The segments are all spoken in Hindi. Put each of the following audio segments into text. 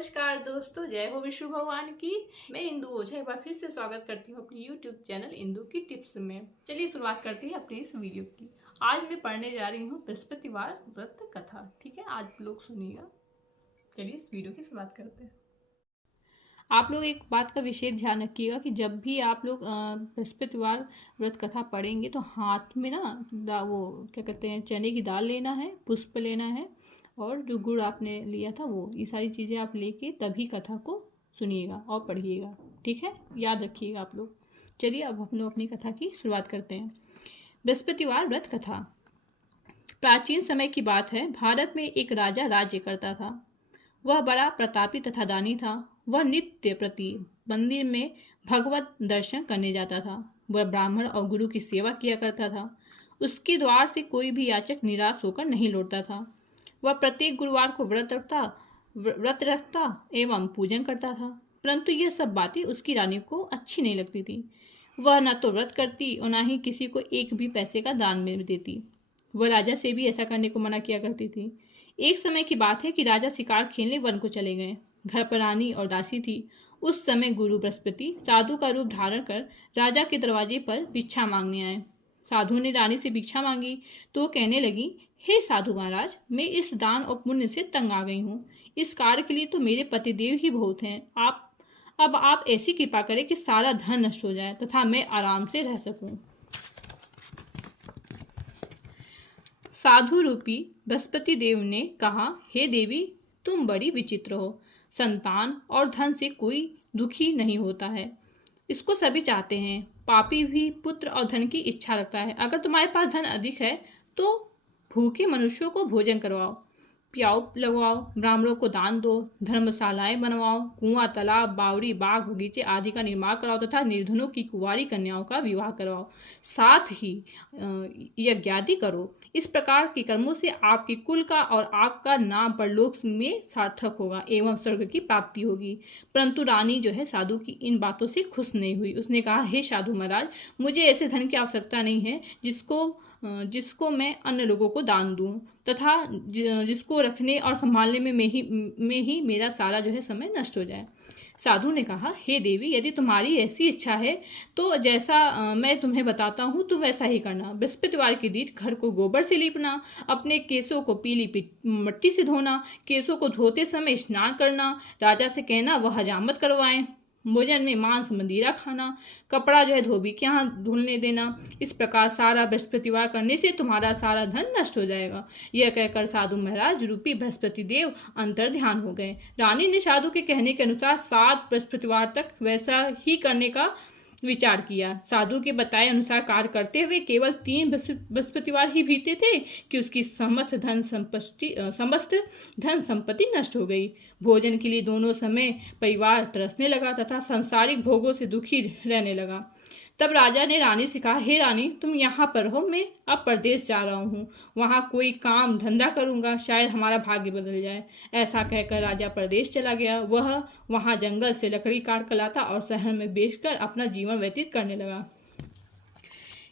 नमस्कार दोस्तों, जय हो विष्णु भगवान की। मैं इंदु ओझा एक बार फिर से स्वागत करती हूँ अपनी YouTube चैनल इंदु की टिप्स में। चलिए शुरुआत करते हैं अपने इस वीडियो की। आज मैं पढ़ने जा रही हूँ बृहस्पतिवार व्रत कथा। ठीक है, आज लोग सुनिएगा। चलिए इस वीडियो की शुरुआत करते हैं। आप लोग एक बात का विशेष ध्यान रखिएगा कि जब भी आप लोग बृहस्पतिवार व्रत कथा पढ़ेंगे तो हाथ में ना वो क्या कहते हैं, चने की दाल लेना है, पुष्प लेना है और जो गुड़ आपने लिया था वो, ये सारी चीज़ें आप लेके तभी कथा को सुनिएगा और पढ़िएगा। ठीक है, याद रखिएगा आप लोग। चलिए अब हम लोग अपनी कथा की शुरुआत करते हैं। बृहस्पतिवार व्रत कथा। प्राचीन समय की बात है। भारत में एक राजा राज्य करता था। वह बड़ा प्रतापी तथा दानी था। वह नित्य प्रति मंदिर में भगवत दर्शन करने जाता था। वह ब्राह्मण और गुरु की सेवा किया करता था। उसके द्वार से कोई भी याचक निराश होकर नहीं लौटता था। वह प्रत्येक गुरुवार को व्रत रखता एवं पूजन करता था। परंतु यह सब बातें उसकी रानी को अच्छी नहीं लगती थी। वह न तो व्रत करती और न ही किसी को एक भी पैसे का दान में देती। वह राजा से भी ऐसा करने को मना किया करती थी। एक समय की बात है कि राजा शिकार खेलने वन को चले गए। घर पर रानी और दासी थी। उस समय गुरु बृहस्पति साधु का रूप धारण कर राजा के दरवाजे पर भिक्षा मांगने आए। साधु ने रानी से भिक्षा मांगी तो कहने लगी, हे साधु महाराज, मैं इस दान और पुण्य से तंग आ गई हूँ। इस कार्य के लिए तो मेरे पतिदेव ही बहुत हैं। आप ऐसी कृपा करें कि सारा धन नष्ट हो जाए तथा मैं आराम से रह सकूं। साधु रूपी बृहस्पति देव ने कहा, हे देवी, तुम बड़ी विचित्र हो। संतान और धन से कोई दुखी नहीं होता है, इसको सभी चाहते हैं। पापी भी पुत्र और धन की इच्छा रखता है। अगर तुम्हारे पास धन अधिक है तो भूखे मनुष्यों को भोजन करवाओ, प्याऊ लगवाओ, ब्राह्मणों को दान दो, धर्मशालाएं बनवाओ, कुआं, तालाब, बावड़ी, बाग, बगीचे आदि का निर्माण कराओ तथा निर्धनों की कुंवारी कन्याओं का विवाह करवाओ। साथ ही यज्ञादि करो। इस प्रकार के कर्मों से आपके कुल का और आपका नाम परलोक में सार्थक होगा एवं स्वर्ग की प्राप्ति होगी। परंतु रानी जो है साधु की इन बातों से खुश नहीं हुई। उसने कहा, हे साधु महाराज, मुझे ऐसे धन की आवश्यकता नहीं है जिसको मैं अन्य लोगों को दान दूं तथा जिसको रखने और संभालने में ही मेरा सारा जो है समय नष्ट हो जाए। साधु ने कहा, हे देवी, यदि तुम्हारी ऐसी इच्छा है तो जैसा मैं तुम्हें बताता हूँ तुम वैसा ही करना। बृहस्पतिवार के दिन घर को गोबर से लीपना, अपने केसों को पीली मिट्टी से धोना, केसों को धोते समय स्नान करना, राजा से कहना वह हजामत करवाएं, भोजन में मांस मदिरा खाना, कपड़ा जो है धोबी के यहाँ धुलने देना। इस प्रकार सारा बृहस्पतिवार करने से तुम्हारा सारा धन नष्ट हो जाएगा। यह कहकर साधु महाराज रूपी बृहस्पति देव अंतर ध्यान हो गए। रानी ने साधु के कहने के अनुसार 7 बृहस्पतिवार तक वैसा ही करने का विचार किया। साधु के बताए अनुसार कार्य करते हुए केवल 3 बृहस्पतिवार ही बीते थे कि उसकी समस्त धन संपत्ति नष्ट हो गई। भोजन के लिए दोनों समय परिवार तरसने लगा तथा सांसारिक भोगों से दुखी रहने लगा। तब राजा ने रानी से कहा, हे रानी, तुम यहाँ पर रहो, मैं अब परदेश जा रहा हूँ। वहाँ कोई काम धंधा करूँगा, शायद हमारा भाग्य बदल जाए। ऐसा कहकर राजा परदेश चला गया। वह वहाँ जंगल से लकड़ी काट कर लाता और शहर में बेचकर अपना जीवन व्यतीत करने लगा।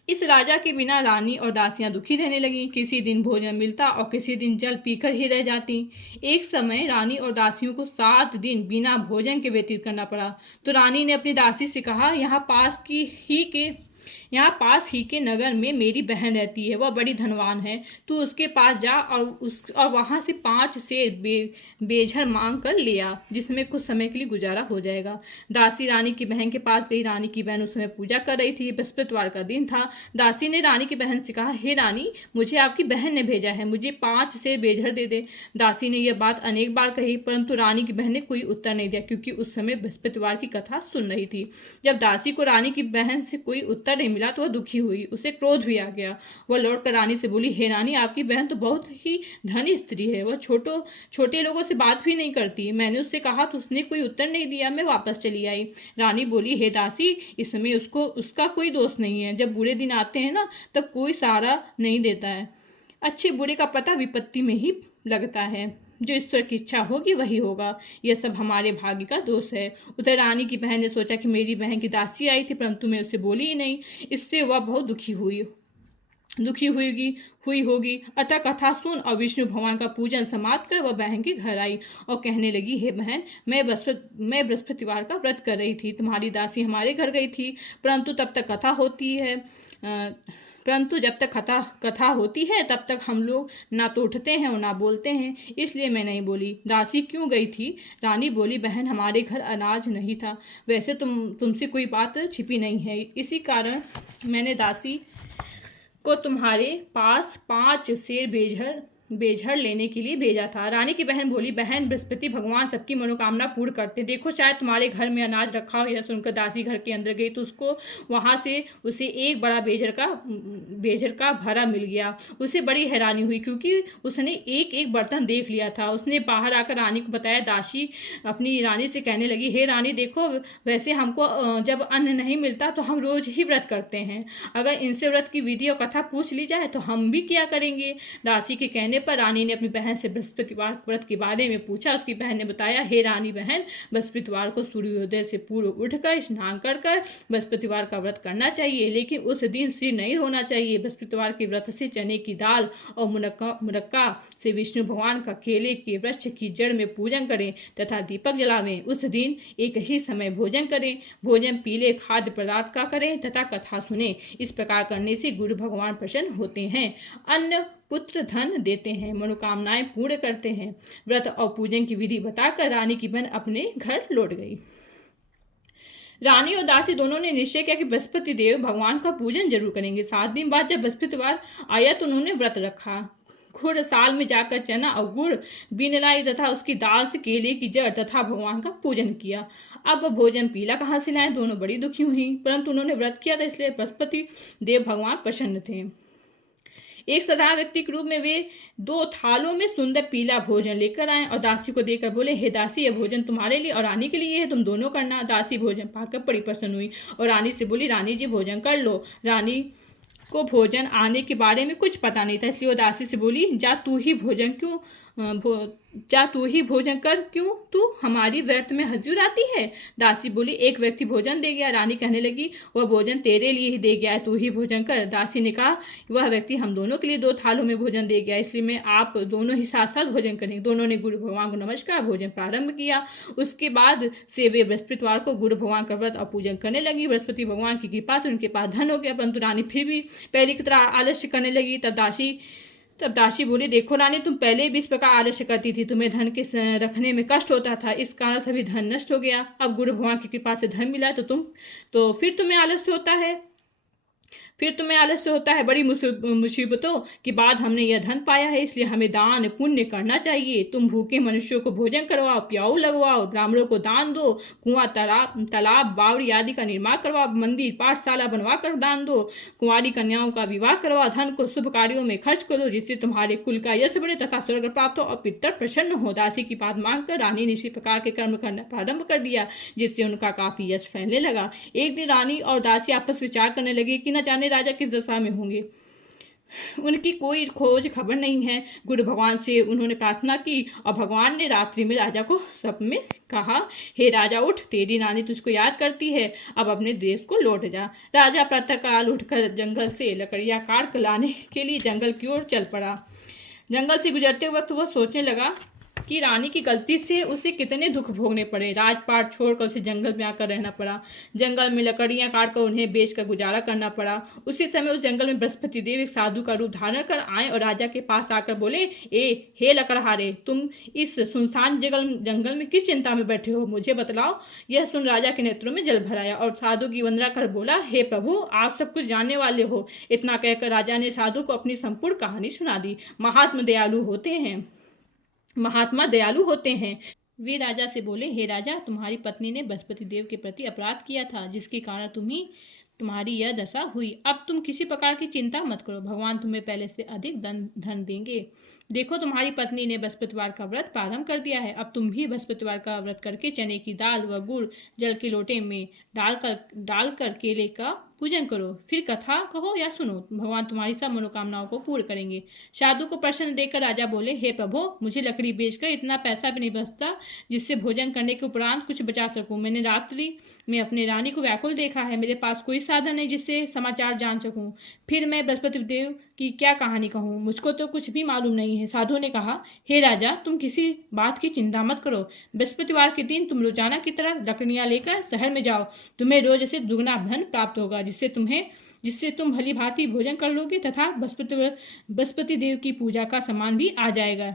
इस राजा के बिना रानी और दासियां दुखी रहने लगी। किसी दिन भोजन मिलता और किसी दिन जल पीकर ही रह जाती। एक समय रानी और दासियों को 7 दिन बिना भोजन के व्यतीत करना पड़ा। तो रानी ने अपनी दासी से कहा, यहाँ पास ही के नगर में मेरी बहन रहती है, वह बड़ी धनवान है। तू उसके पास जा और वहाँ से 5 शेर बेझर मांग कर ले आ, जिसमें कुछ समय के लिए गुजारा हो जाएगा। दासी रानी की बहन के पास गई। रानी की बहन उस समय पूजा कर रही थी। बृहस्पतिवार का दिन था। दासी ने रानी की बहन से कहा, हे रानी, मुझे आपकी बहन ने भेजा है, मुझे 5 शेर बेझर दे दे। दासी ने यह बात अनेक बार कही, परंतु रानी की बहन ने कोई उत्तर नहीं दिया, क्योंकि उस समय बृहस्पतिवार की कथा सुन रही थी। जब दासी को रानी की बहन से कोई उत्तर नहीं मिला तो वह दुखी हुई। उसे क्रोध भी आ गया। वह लौटकर रानी से बोली, हे रानी, आपकी बहन तो बहुत ही धनी स्त्री है। वह छोटे लोगों से बात भी नहीं करती। मैंने उससे कहा तो उसने कोई उत्तर नहीं दिया। मैं वापस चली आई। रानी बोली, हे दासी, इसमें उसका कोई दोष नहीं है। जब बुरे दिन आते हैं ना, तब कोई सहारा नहीं देता है। अच्छे बुरे का पता विपत्ति में ही लगता है। जो ईश्वर की इच्छा होगी वही होगा। यह सब हमारे भाग्य का दोष है। उधर रानी की बहन ने सोचा कि मेरी बहन की दासी आई थी, परंतु मैं उससे बोली ही नहीं। इससे वह बहुत दुखी हुई। दुखी हुई होगी। अतः कथा सुन और विष्णु भगवान का पूजन समाप्त कर वह बहन के घर आई और कहने लगी, हे बहन, मैं बृहस्पतिवार का व्रत कर रही थी। तुम्हारी दासी हमारे घर गई थी, परंतु तब तक कथा होती है परंतु जब तक कथा होती है तब तक हम लोग ना तो उठते हैं और ना बोलते हैं, इसलिए मैं नहीं बोली। दासी क्यों गई थी? रानी बोली, बहन, हमारे घर अनाज नहीं था। वैसे तुमसे कोई बात छिपी नहीं है, इसी कारण मैंने दासी को तुम्हारे पास 5 सेर बेझर लेने के लिए भेजा था। रानी की बहन बोली, बहन, बृहस्पति भगवान सबकी मनोकामना पूर्ण करते। देखो, शायद तुम्हारे घर में अनाज रखा हो। यह सुनकर दासी घर के अंदर गई तो वहां से उसे एक बड़ा बेझर का भरा मिल गया। उसे बड़ी हैरानी हुई क्योंकि उसने एक एक बर्तन देख लिया था। उसने बाहर आकर रानी को बताया। दासी अपनी रानी से कहने लगी, हे रानी, देखो, वैसे हमको जब अन्न नहीं मिलता तो हम रोज ही व्रत करते हैं। अगर इनसे व्रत की विधि और कथा पूछ ली जाए तो हम भी क्या करेंगे? दासी के कहने पर रानी ने अपनी बहन से बृहस्पतिवार व्रत के बारे में पूछा। उसकी बहन ने बताया, हे रानी बहन, बृहस्पतिवार को सूर्योदय से पूर्व उठकर स्नान कर बृहस्पतिवार का व्रत करना चाहिए, लेकिन उस दिन सिर नहीं धोना चाहिए। बृहस्पतिवार के व्रत से चने की दाल और मुनक्का से विष्णु भगवान का केले के वृक्ष की जड़ में पूजन करें तथा दीपक जलावें। उस दिन एक ही समय भोजन करें। भोजन पीले खाद्य पदार्थ का करें तथा कथा सुने। इस प्रकार करने से गुरु भगवान प्रसन्न होते हैं, अन्न पुत्र धन देते हैं, मनोकामनाएं पूर्ण करते हैं। व्रत और पूजन की विधि बताकर रानी की बहन अपने घर लौट गई। रानी और दासी दोनों ने निश्चय किया कि बृहस्पति देव भगवान का पूजन जरूर करेंगे। 7 दिन बाद जब बृहस्पतिवार आया तो उन्होंने व्रत रखा। खुद साल में जाकर चना और गुड़ बीन लाई तथा उसकी दाल से केले की जड़ तथा भगवान का पूजन किया। अब भोजन पीला कहाँ से लाएं? दोनों बड़ी दुखी हुई, परंतु उन्होंने व्रत किया था, इसलिए बृहस्पति देव भगवान प्रसन्न थे। एक साधारण व्यक्ति के रूप में वे 2 थालों में सुंदर पीला भोजन लेकर आए और दासी को देकर बोले, हे दासी, यह भोजन तुम्हारे लिए और रानी के लिए है, तुम दोनों करना। दासी भोजन पाकर बड़ी प्रसन्न हुई और रानी से बोली, रानी जी, भोजन कर लो। रानी को भोजन आने के बारे में कुछ पता नहीं था, इसलिए वो दासी से बोली, जा तू ही भोजन कर, क्यों तू हमारी व्यर्थ में हजूर आती है? दासी बोली, एक व्यक्ति भोजन दे गया। रानी कहने लगी, वह भोजन तेरे लिए ही दे गया है, तू ही भोजन कर। दासी ने कहा, वह व्यक्ति हम दोनों के लिए 2 थालों में भोजन दे गया, इसलिए मैं आप दोनों ही साथ साथ भोजन करेंगे। दोनों ने गुरु भगवान को नमस्कार, भोजन प्रारंभ किया। उसके बाद से वे बृहस्पतिवार को गुरु भगवान का व्रत और पूजन करने लगी। बृहस्पति भगवान की कृपा से उनके पास धन हो गया, परंतु रानी फिर भी पहले की तरह आलस्य करने लगी। तब दासी बोली, देखो रानी, तुम पहले भी इस प्रकार आलस्य करती थी, तुम्हें धन के रखने में कष्ट होता था, इस कारण सभी धन नष्ट हो गया। अब गुरु भगवान की कृपा से धन मिला तो फिर तुम्हें आलस्य होता है। बड़ी मुसीबतों के बाद हमने यह धन पाया है, इसलिए हमें दान पुण्य करना चाहिए। तुम भूखे मनुष्यों को भोजन करवाओ, प्याऊ लगवाओ, ब्राह्मणों को दान दो, कुआं तालाब बावड़ी आदि का निर्माण करवाओ, मंदिर पाठशाला बनवा कर दान दो, कुंवारी कन्याओं का विवाह करवाओ, धन को शुभ कार्यों में खर्च करो, जिससे तुम्हारे कुल का यश बढ़े तथा स्वर्ग प्राप्त हो और पितर प्रसन्न हो। दासी की बात मांगकर रानी ने इसी प्रकार के कर्म करना प्रारंभ कर दिया, जिससे उनका काफी यश फैलने लगा। एक दिन रानी और दासी आपस विचार करने लगे कि न जाने राजा किस दशा में होंगे, उनकी कोई खोज खबर नहीं है। गुरु भगवान से उन्होंने प्रार्थना की और भगवान ने रात्रि में राजा को स्वप्न में कहा, हे राजा, उठ, तेरी रानी तुझको याद करती है, अब अपने देश को लौट जा। राजा प्रातःकाल उठकर जंगल से लकड़ियां काट कर लाने के लिए जंगल की ओर चल पड़ा। जंगल से गुजरते वक्त वह सोचने लगा कि रानी की गलती से उसे कितने दुख भोगने पड़े। राजपाट छोड़कर उसे जंगल में आकर रहना पड़ा। जंगल में लकड़ियां काटकर उन्हें बेचकर गुजारा करना पड़ा। उसी समय उस जंगल में बृहस्पति देव एक साधु का रूप धारण कर आए और राजा के पास आकर बोले, हे लकड़हारे, तुम इस सुनसान जंगल में किस चिंता में बैठे हो, मुझे बतलाओ। यह सुन राजा के नेत्रों में जल भर आया और साधु की वंदना कर बोला, हे प्रभु, आप सब कुछ जानने वाले हो। इतना कहकर राजा ने साधु को अपनी संपूर्ण कहानी सुना दी। महात्मा दयालु होते हैं। वे राजा से बोले, हे राजा, तुम्हारी पत्नी ने बृहस्पति देव के प्रति अपराध किया था, जिसके कारण तुम्हारी यह दशा हुई। अब तुम किसी प्रकार की चिंता मत करो, भगवान तुम्हें पहले से अधिक धन देंगे। देखो, तुम्हारी पत्नी ने बृहस्पतिवार का व्रत प्रारंभ कर दिया है। अब तुम भी बृहस्पतिवार का व्रत करके चने की दाल व गुड़ जल के लोटे में डालकर केले का पूजन करो, फिर कथा कहो या सुनो, भगवान तुम्हारी सब मनोकामनाओं को पूर्ण करेंगे। साधु को प्रश्न देकर राजा बोले, हे प्रभु, मुझे लकड़ी बेचकर इतना पैसा भी नहीं बचता जिससे भोजन करने के उपरांत कुछ बचा सकूं। मैंने रात्रि में अपने रानी को व्याकुल देखा है, मेरे पास कोई साधन नहीं जिससे समाचार जान सकूं। फिर मैं बृहस्पति देव कि क्या कहानी कहूँ, मुझको तो कुछ भी मालूम नहीं है। साधु ने कहा, हे राजा, तुम किसी बात की चिंता मत करो। बृहस्पतिवार के दिन तुम रोजाना की तरह लकड़ियाँ लेकर शहर में जाओ। तुम्हें रोज से दुगना धन प्राप्त होगा, जिससे तुम भली भांति भोजन कर लोगे तथा बृहस्पति देव की पूजा का सामान भी आ जाएगा।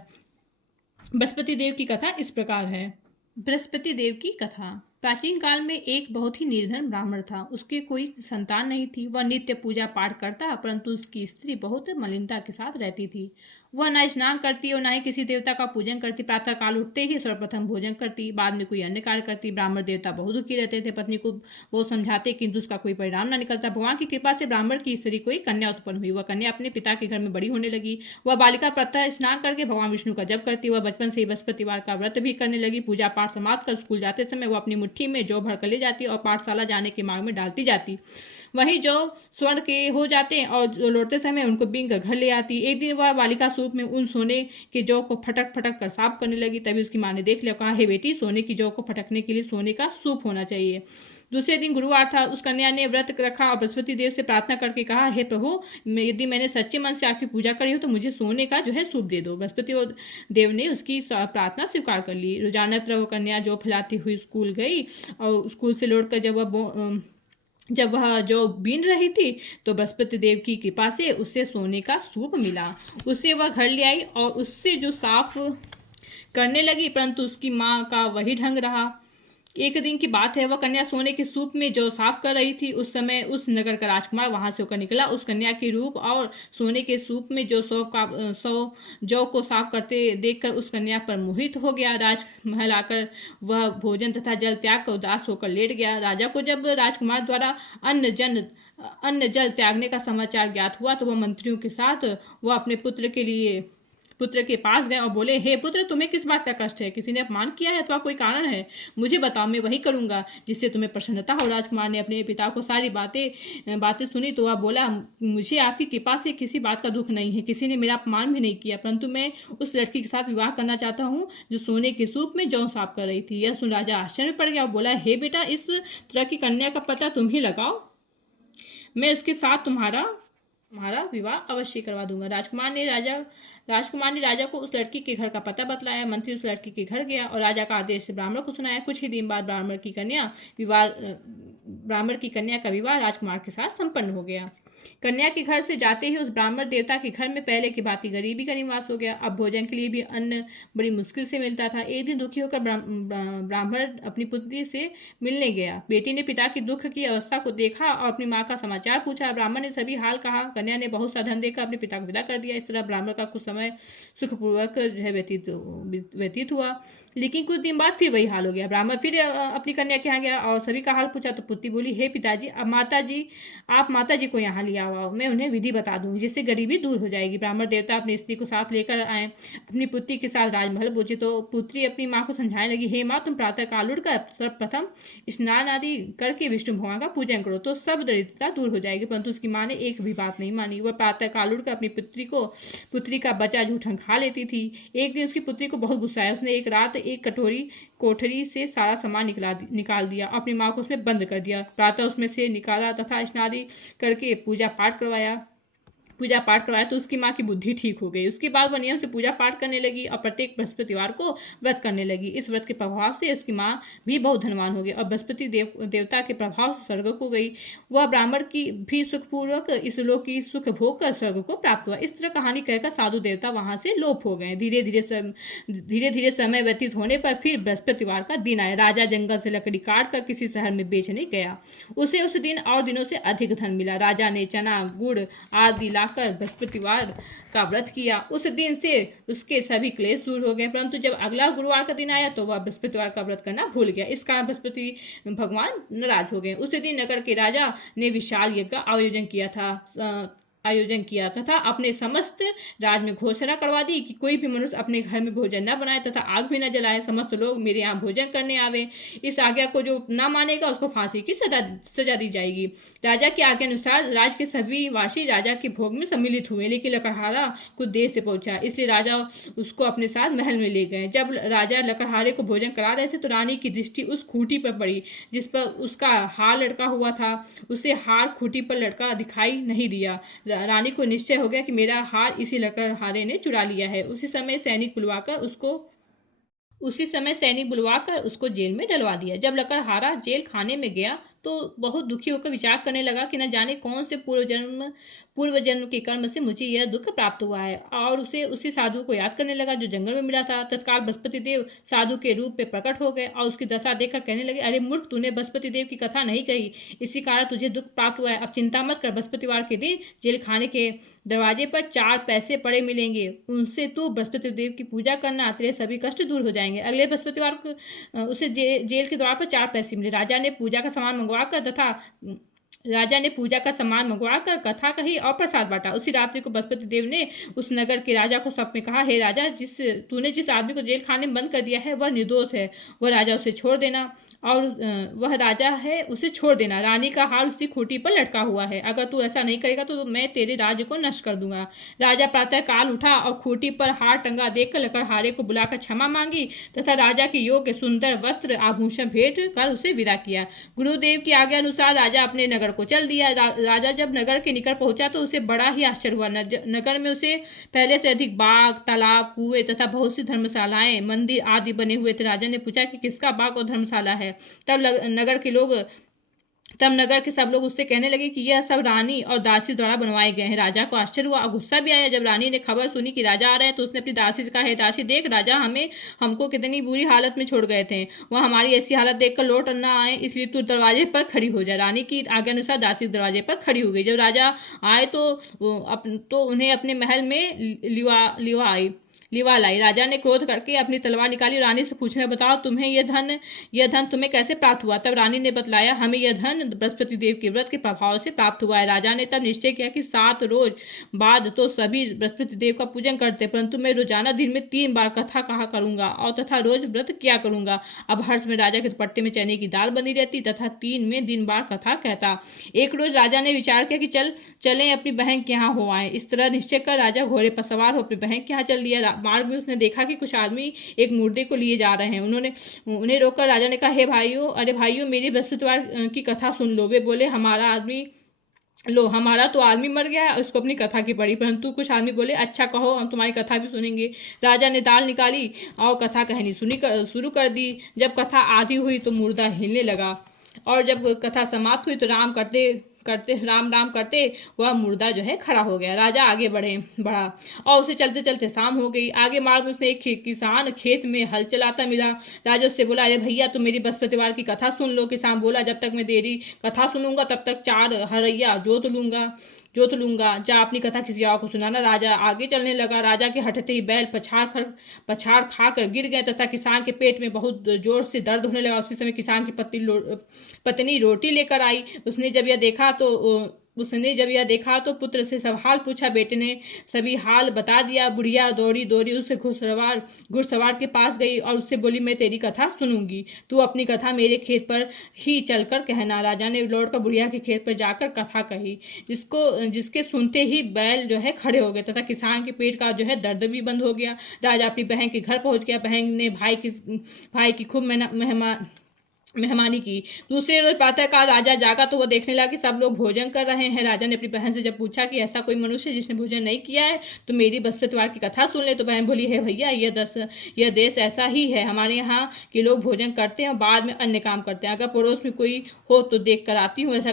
बृहस्पति देव की कथा इस प्रकार है। बृहस्पति देव की कथा। प्राचीन काल में एक बहुत ही निर्धन ब्राह्मण था। उसके कोई संतान नहीं थी। वह नित्य पूजा पाठ करता, परंतु उसकी स्त्री बहुत मलिनता के साथ रहती थी। वह न स्नान करती और न ही किसी देवता का पूजन करती। प्रातः काल उठते ही सर्वप्रथम भोजन करती, बाद में कोई अन्य कार्य करती। ब्राह्मण देवता बहुत दुखी रहते थे। पत्नी को वो समझाते, किंतु उसका कोई परिणाम न निकलता। भगवान की कृपा से ब्राह्मण की स्त्री को एक कन्या उत्पन्न हुई। वह कन्या अपने पिता के घर में बड़ी होने लगी। वह बालिका प्रातः स्नान करके भगवान विष्णु का जप करती। वह बचपन से ही बृहस्पतिवार का व्रत भी करने लगी। पूजा पाठ समाप्त कर स्कूल जाते समय वह अपनी मुट्ठी में जौ भर कर ले जाती और पाठशाला जाने के मार्ग में डालती जाती। वहीं जो स्वर्ण के हो जाते और जो लौटते समय उनको बीन कर घर ले आती। एक दिन वह बालिका सूप में उन सोने के जौ को फटक फटक कर साफ करने लगी। तभी उसकी माँ ने देख लिया, कहा, हे बेटी, सोने की जौ को फटकने के लिए सोने का सूप होना चाहिए। दूसरे दिन गुरुवार था। उस कन्या ने व्रत रखा और बृहस्पति देव से प्रार्थना करके कहा, हे प्रभु, यदि मैंने सच्चे मन से आपकी पूजा करी हो तो मुझे सोने का जो है सूप दे दो। बृहस्पति देव ने उसकी प्रार्थना स्वीकार कर ली। रोजाना तरह वो कन्या जौ फैलाती हुई स्कूल गई और स्कूल से लौटकर जब वह जो बीन रही थी तो बृहस्पति देव की कृपा से उसे सोने का सूप मिला। उसे वह घर ले आई और उससे जो साफ करने लगी, परंतु उसकी माँ का वही ढंग रहा। एक दिन की बात है, वह कन्या सोने के सूप में जो साफ कर रही थी। उस समय उस नगर का राजकुमार वहां से होकर निकला। उस कन्या के रूप और सोने के सूप में जो सौ जौ को साफ करते देखकर उस कन्या पर मोहित हो गया। राजमहल आकर वह भोजन तथा जल त्याग कर उदास होकर लेट गया। राजा को जब राजकुमार द्वारा अन्न जल त्यागने का समाचार ज्ञात हुआ तो वह मंत्रियों के साथ वह अपने पुत्र के पास गए और बोले, हे पुत्र, तुम्हें किस बात का कष्ट है? किसी ने अपमान किया है अथवा कोई कारण है? मुझे बताओ, मैं वही करूंगा जिससे तुम्हें प्रसन्नता हो। राजकुमार ने अपने पिता को सारी बातें सुनी तो वह बोला, मुझे आपकी कृपा से किसी बात का दुख नहीं है। किसी ने मेरा अपमान भी नहीं किया, परंतु मैं उस लड़की के साथ विवाह करना चाहता हूँ जो सोने के सूप में जौ साफ कर रही थी। यह सुन राजा आश्चर्य में पड़ गया और बोला, हे बेटा, इस तरह की कन्या का पता तुम ही लगाओ, मैं उसके साथ तुम्हारा विवाह अवश्य करवा दूंगा। राजकुमार ने राजा को उस लड़की के घर का पता बतलाया। मंत्री उस लड़की के घर गया और राजा का आदेश ब्राह्मण को सुनाया। कुछ ही दिन बाद ब्राह्मण की कन्या का विवाह राजकुमार के साथ संपन्न हो गया। कन्या के घर से जाते ही उस ब्राह्मण देवता के घर में पहले की भांति गरीबी का निवास हो गया। अब भोजन के लिए भी अन्न बड़ी मुश्किल से मिलता था। एक दिन दुखी होकर ब्राह्मण अपनी पुत्री से मिलने गया। बेटी ने पिता की दुख की अवस्था को देखा और अपनी माँ का समाचार पूछा। ब्राह्मण ने सभी हाल कहा। कन्या ने बहुत सा धन देकर अपने पिता को विदा कर दिया। इस तरह ब्राह्मण का कुछ समय सुखपूर्वक व्यतीत हुआ, लेकिन कुछ दिन बाद फिर वही हाल हो गया। ब्राह्मण फिर अपनी कन्या के यहाँ गया और सभी का हाल पूछा तो पुत्री बोली, हे पिताजी, आप माता जी को यहाँ लिया आओ, मैं उन्हें विधि बता दूंगी जिससे गरीबी दूर हो जाएगी। ब्राह्मण देवता अपनी स्त्री को साथ लेकर आए। अपनी पुत्री के साथ राजमहल पहुंचे तो पुत्री अपनी माँ को समझाने लगी, हे माँ, तुम प्रातः काल उठकर सर्वप्रथम स्नान आदि करके विष्णु भगवान का पूजन करो तो सब दरिद्रता दूर हो जाएगी। परंतु उसकी माँ ने एक भी बात नहीं मानी। वह प्रातः काल उठकर अपनी पुत्री का बचा जूठन खा लेती थी। एक दिन उसकी पुत्री को बहुत गुस्सा आया। उसने एक रात एक कोठरी से सारा सामान निकाल दिया, अपनी माँ को उसमें बंद कर दिया। प्रातः उसमें से निकाला तथा स्नान करके पूजा पाठ करवाया तो उसकी माँ की बुद्धि ठीक हो गई। उसके बाद वह नियम से पूजा पाठ करने लगी और प्रत्येक बृहस्पतिवार को व्रत करने लगी। इस व्रत के प्रभाव से उसकी माँ भी बहुत धनवान हो गई और बृहस्पति देवता के प्रभाव से स्वर्ग को गई। वह ब्राह्मण की भी सुखपूर्वक इस लोक की सुख भोग कर स्वर्ग को प्राप्त हुआ। इस तरह कहानी कहकर साधु देवता वहां से लोप हो गए। धीरे धीरे समय व्यतीत होने पर फिर बृहस्पतिवार का दिन आया। राजा जंगल से लकड़ी काट कर किसी शहर में बेचने गया। उसे उस दिन और दिनों से अधिक धन मिला। राजा ने चना, गुड़ आदि लाकर बृहस्पतिवार का व्रत किया। उस दिन से उसके सभी क्लेश दूर हो गए। परंतु जब अगला गुरुवार का दिन आया तो वह बृहस्पतिवार का व्रत करना भूल गया। इस कारण बृहस्पति भगवान नाराज हो गए। उस दिन नगर के राजा ने विशाल यज्ञ का आयोजन किया तथा अपने समस्त राज में घोषणा करवा दी कि कोई भी मनुष्य अपने घर में भोजन न बनाए तथा आग भी न जलाए। समस्त लोग मेरे यहाँ भोजन करने आवे। इस आज्ञा को जो न मानेगा उसको फांसी की सजा दी जाएगी। राजा की आज्ञा अनुसार राज के सभी वासी राजा के भोग में सम्मिलित हुए, लेकिन लकड़हारा कुछ देर से पहुंचा, इसलिए राजा उसको अपने साथ महल में ले गए। जब राजा लकड़हारे को भोजन करा रहे थे तो रानी की दृष्टि उस खूंटी पर पड़ी जिस पर उसका हार लटका हुआ था। उसे हार खूंटी पर लटका दिखाई नहीं दिया। रानी को निश्चय हो गया कि मेरा हार इसी लकड़हारे ने चुरा लिया है। उसी समय सैनिक बुलवाकर उसको जेल में डलवा दिया। जब लकड़हारा जेल खाने में गया तो बहुत दुखी होकर विचार करने लगा कि न जाने कौन से पूर्व जन्म के कर्म से मुझे यह दुख प्राप्त हुआ है। और उसे उसी साधु को याद करने लगा जो जंगल में मिला था। तत्काल बृहस्पति देव साधु के रूप में प्रकट हो गए और उसकी दशा देखकर कहने लगे, अरे मूर्ख, तूने बृहस्पति देव की कथा नहीं कही, इसी कारण तुझे दुख प्राप्त हुआ है। अब चिंता मत कर, बृहस्पतिवार के दिन जेल खाने के दरवाजे पर 4 पैसे पड़े मिलेंगे, उनसे तू बृहस्पति देव की पूजा करना, तेरे सभी कष्ट दूर हो जाएंगे। अगले बृहस्पतिवार को उसे जेल के द्वार पर 4 पैसे मिले। राजा ने पूजा का सामान मंगवाकर कथा कही और प्रसाद बांटा। उसी रात्रि को बृहस्पति देव ने उस नगर के राजा को स्वप्न में कहा, हे राजा, तूने जिस आदमी को जेल खाने में बंद कर दिया है वह निर्दोष है, वह राजा है, उसे छोड़ देना। रानी का हार उसकी खूंटी पर लटका हुआ है, अगर तू ऐसा नहीं करेगा तो मैं तेरे राज्य को नष्ट कर दूंगा। राजा प्रातः काल उठा और खूंटी पर हार टंगा देखकर लकड़हारे को बुलाकर क्षमा मांगी तथा राजा के योग्य सुंदर वस्त्र आभूषण भेंट कर उसे विदा किया। गुरुदेव की आज्ञा अनुसार राजा अपने नगर को चल दिया। राजा जब नगर के निकट पहुंचा तो उसे बड़ा ही आश्चर्य हुआ। नगर में उसे पहले से अधिक बाग, तालाब, कुएं तथा बहुत सी धर्मशालाएं, मंदिर आदि बने हुए थे। राजा ने पूछा कि किसका बाग और धर्मशाला है। तब नगर के सब लोग उससे कहने लगे कि यह सब रानी और दासी द्वारा बनवाए गए हैं। राजा को आश्चर्य हुआ और गुस्सा भी आया। जब रानी ने खबर सुनी कि राजा आ रहे हैं तो उसने अपनी दासी से कहा, हे दासी, देख, राजा हमको कितनी बुरी हालत में छोड़ गए थे, वह हमारी ऐसी हालत देखकर लौट न आए, इसलिए तू दरवाजे पर खड़ी हो जा। रानी की आज्ञा अनुसार दासी दरवाजे पर खड़ी हो गई। जब राजा आए तो उन्हें अपने महल में लिवा लाई। राजा ने क्रोध करके अपनी तलवार निकाली। रानी से पूछने, बताओ, तुम्हें यह धन तुम्हें कैसे प्राप्त हुआ? तब रानी ने बतलाया, हमें यह धन बृहस्पति देव के व्रत के प्रभाव से प्राप्त हुआ है। राजा ने तब निश्चय किया कि 7 रोज बाद तो सभी बृहस्पति देव का पूजन करते, परंतु मैं रोजाना दिन में 3 बार कथा कहा करूंगा और तथा रोज व्रत किया करूंगा। अब हर्ष में राजा के दुपट्टे में चने की दाल बनी रहती तथा 3 में दिन बार कथा कहता। एक रोज राजा ने विचार किया कि चलें अपनी बहन के यहाँ हो आए। इस तरह निश्चय कर राजा घोड़े पर सवार हो अपनी बहन के यहाँ चल दिया। मार्ग में उसने देखा कि कुछ आदमी एक मुर्दे को लिए जा रहे हैं। उन्हें रोककर राजा ने कहा, हे भाइयों, अरे भाइयों, मेरी बृहस्पतिवार की कथा सुन लो। वे बोले, हमारा तो आदमी मर गया है। उसको अपनी कथा की पड़ी। परंतु कुछ आदमी बोले, अच्छा कहो, हम तुम्हारी कथा भी सुनेंगे। राजा ने दाल निकाली और कथा कहनी शुरू कर दी। जब कथा आधी हुई तो मुर्दा हिलने लगा और जब कथा समाप्त हुई तो राम राम करते वह मुर्दा जो है खड़ा हो गया। राजा आगे बढ़ा और उसे चलते चलते शाम हो गई। आगे मार्ग में उसे एक किसान खेत में हल चलाता मिला। राजा उससे बोला, अरे भैया, तुम मेरी बृहस्पतिवार की कथा सुन लो। किसान बोला, जब तक मैं तेरी कथा सुनूंगा तब तक 4 हरैया जोत लूंगा, जा अपनी कथा किसी और को सुनाना। राजा आगे चलने लगा। राजा के हटते ही बैल पछाड़ खाकर गिर गए तथा किसान के पेट में बहुत जोर से दर्द होने लगा। उसी समय किसान की पत्नी रोटी लेकर आई। उसने जब यह देखा तो पुत्र से सब हाल पूछा। बेटे ने सभी हाल बता दिया। बुढ़िया दौड़ी उससे घुड़सवार के पास गई और उससे बोली, मैं तेरी कथा सुनूंगी, तू अपनी कथा मेरे खेत पर ही चलकर कहना। राजा ने लौटकर बुढ़िया के खेत पर जाकर कथा कही, जिसके सुनते ही बैल जो है खड़े हो गए तथा किसान के पेट का जो है दर्द भी बंद हो गया। राजा अपनी बहन के घर पहुंच गया। बहन ने भाई की खूब मेहमानी की। दूसरे रोज प्रातःकाल राजा जागा तो वो देखने लगा कि सब लोग भोजन कर रहे हैं। राजा ने अपनी बहन से जब पूछा कि ऐसा कोई मनुष्य जिसने भोजन नहीं किया है तो मेरी बृहस्पतिवार की कथा सुन ले। तो बहन बोली, है भैया, यह देश ऐसा ही है। हमारे यहाँ के लोग भोजन करते हैं और बाद में अन्य काम करते हैं। अगर पड़ोस में कोई हो तो देख कर आती हूँ। ऐसा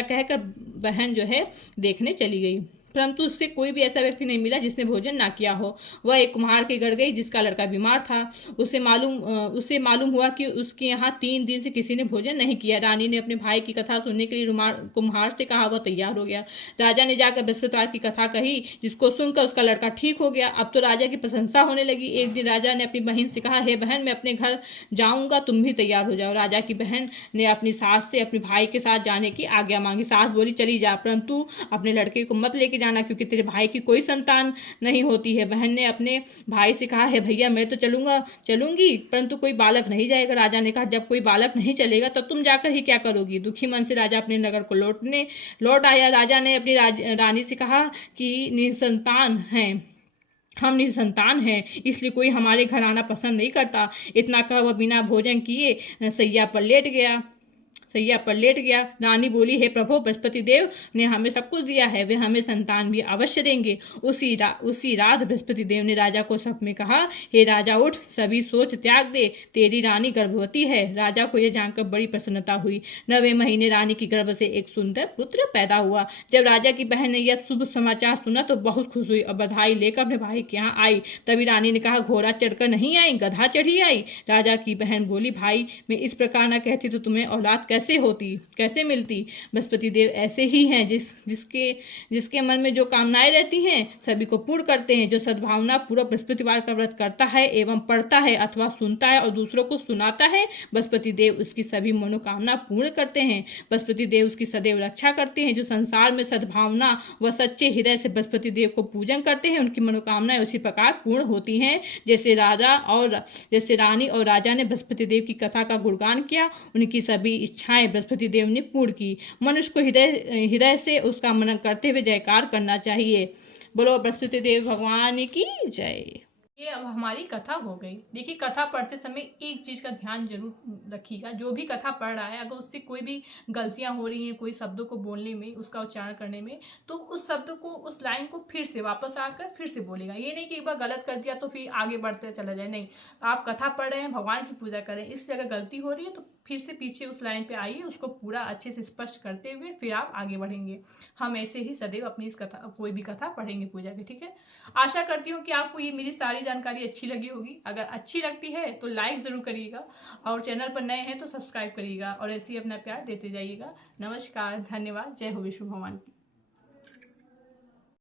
कहकर बहन जो है देखने चली गई, परंतु उससे कोई भी ऐसा व्यक्ति नहीं मिला जिसने भोजन ना किया हो। वह एक कुम्हार के घर गई जिसका लड़का बीमार था। उसे मालूम हुआ कि उसके यहाँ 3 दिन से किसी ने भोजन नहीं किया। रानी ने अपने भाई की कथा सुनने के लिए कुम्हार से कहा। वह तैयार हो गया। राजा ने जाकर बृहस्पतिवार की कथा कही, जिसको सुनकर उसका लड़का ठीक हो गया। अब तो राजा की प्रशंसा होने लगी। एक दिन राजा ने अपनी बहन से कहा, हे बहन, मैं अपने घर जाऊंगा, तुम भी तैयार हो जाओ। राजा की बहन ने अपनी सास से अपने भाई के साथ जाने की आज्ञा मांगी। सास बोली, चली जा, परंतु अपने लड़के को मत लेके जाना, क्योंकि तेरे भाई की कोई संतान नहीं होती है। बहन ने अपने भाई से कहा, है भैया, मैं तो चलूंगी, परंतु कोई बालक नहीं जाएगा। राजा ने कहा, जब कोई बालक नहीं चलेगा तब तुम जाकर ही क्या करोगी? दुखी मन से राजा अपने नगर को लौट आया। राजा ने अपनी रानी से कहा कि हम निसंतान हैं, इसलिए कोई हमारे घर आना पसंद नहीं करता। इतना कह वह बिना भोजन किए सैया पर लेट गया। सैया पर लेट गया। रानी बोली, हे प्रभु, बृहस्पति देव ने हमें सब कुछ दिया है, वे हमें संतान भी अवश्य देंगे। उसी रात बृहस्पति देव ने राजा को सपने में कहा, हे राजा, उठ, सभी सोच त्याग दे, तेरी रानी गर्भवती है। राजा को यह जानकर बड़ी प्रसन्नता हुई। 9वें महीने रानी की गर्भ से एक सुंदर पुत्र पैदा हुआ। जब राजा की बहन ने यह शुभ समाचार सुना तो बहुत खुश हुई और बधाई लेकर अपने भाई के यहाँ आई। तभी रानी ने कहा, घोड़ा चढ़कर नहीं आई, गधा चढ़ी आई। राजा की बहन बोली, भाई, मैं इस प्रकार न कहती तो तुम्हें औलाद कैसे मिलती। बृहस्पति देव ऐसे ही हैं, जिसके मन में जो कामनाएं रहती हैं सभी को पूर्ण करते हैं। जो सद्भावना पूरा बृहस्पतिवार का व्रत करता है एवं पढ़ता है अथवा सुनता है और दूसरों को सुनाता है, बृहस्पति देव उसकी सभी मनोकामना पूर्ण करते हैं। बृहस्पति देव उसकी सदैव रक्षा करते हैं। जो संसार में सद्भावना व सच्चे हृदय से बृहस्पति देव को पूजन करते हैं, उनकी मनोकामनाएं उसी प्रकार पूर्ण होती हैं जैसे रानी और राजा ने बृहस्पति देव की कथा का गुणगान किया, उनकी सभी इच्छाएं बृहस्पति देव ने पूर्ण की। मनुष्य को हृदय से उसका मनन करते हुए जयकार करना चाहिए। बोलो बृहस्पति देव भगवान की जय। ये अब हमारी कथा हो गई। देखिए, कथा पढ़ते समय एक चीज़ का ध्यान जरूर रखिएगा, जो भी कथा पढ़ रहा है अगर उससे कोई भी गलतियां हो रही हैं कोई शब्दों को बोलने में, उसका उच्चारण करने में, तो उस शब्द को, उस लाइन को फिर से वापस आकर फिर से बोलेगा। ये नहीं कि एक बार गलत कर दिया तो फिर आगे बढ़ते चला जाए, नहीं। आप कथा पढ़ रहे हैं, भगवान की पूजा कर रहे हैं, इस जगह गलती हो रही है तो फिर से पीछे उस लाइन पे आइए, उसको पूरा अच्छे से स्पष्ट करते हुए फिर आप आगे बढ़ेंगे। हम ऐसे ही सदैव अपनी इस कथा, कोई भी कथा पढ़ेंगे पूजा की, ठीक है। आशा करती हूँ कि आपको ये मेरी सारी जानकारी अच्छी लगी होगी। अगर अच्छी लगती है तो लाइक ज़रूर करिएगा और चैनल पर नए हैं तो सब्सक्राइब करिएगा और ऐसे ही अपना प्यार देते जाइएगा। नमस्कार, धन्यवाद, जय हो विष्णु भगवान की।